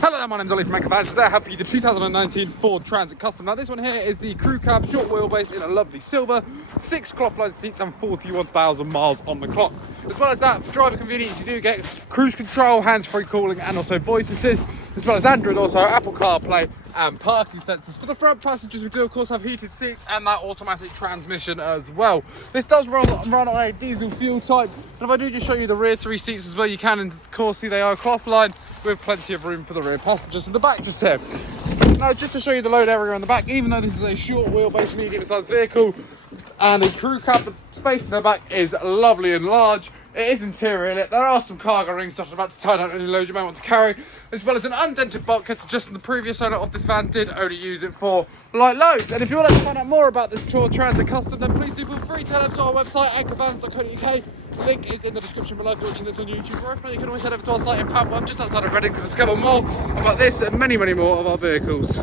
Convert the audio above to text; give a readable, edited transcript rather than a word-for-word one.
Hello there, my name's Ollie from MXE. Today I have for you the 2019 Ford Transit Custom. Now this one here is the crew cab, short wheelbase in a lovely silver, 6 cloth-lined seats and 41,000 miles on the clock. As well as that, for driver convenience, you do get cruise control, hands-free calling and also voice assist, as well as Android Auto, Apple CarPlay and parking sensors. For the front passengers, we do of course have heated seats and that automatic transmission as well. This does run on a diesel fuel type, and if I do just show you the rear 3 seats as well, you can, and of course see they are cloth-lined with plenty of room for the rear passengers. And the back just here. Now just to show you the load area on the back, even though this is a short wheelbase medium-sized vehicle and a crew cab, the space in the back is lovely and large. It is interior lit. There are some cargo rings just about to turn out any load you may want to carry, as well as an undented bulkhead, suggesting the previous owner of this van did only use it for light loads. And if you want to find out more about this Ford Transit Custom, then please do feel free to head over to our website, anchorvans.co.uk. The link is in the description below if you're watching this on YouTube, or if not, you can always head over to our site in Padworth, just outside of Reading, to discover more about this and many, many more of our vehicles.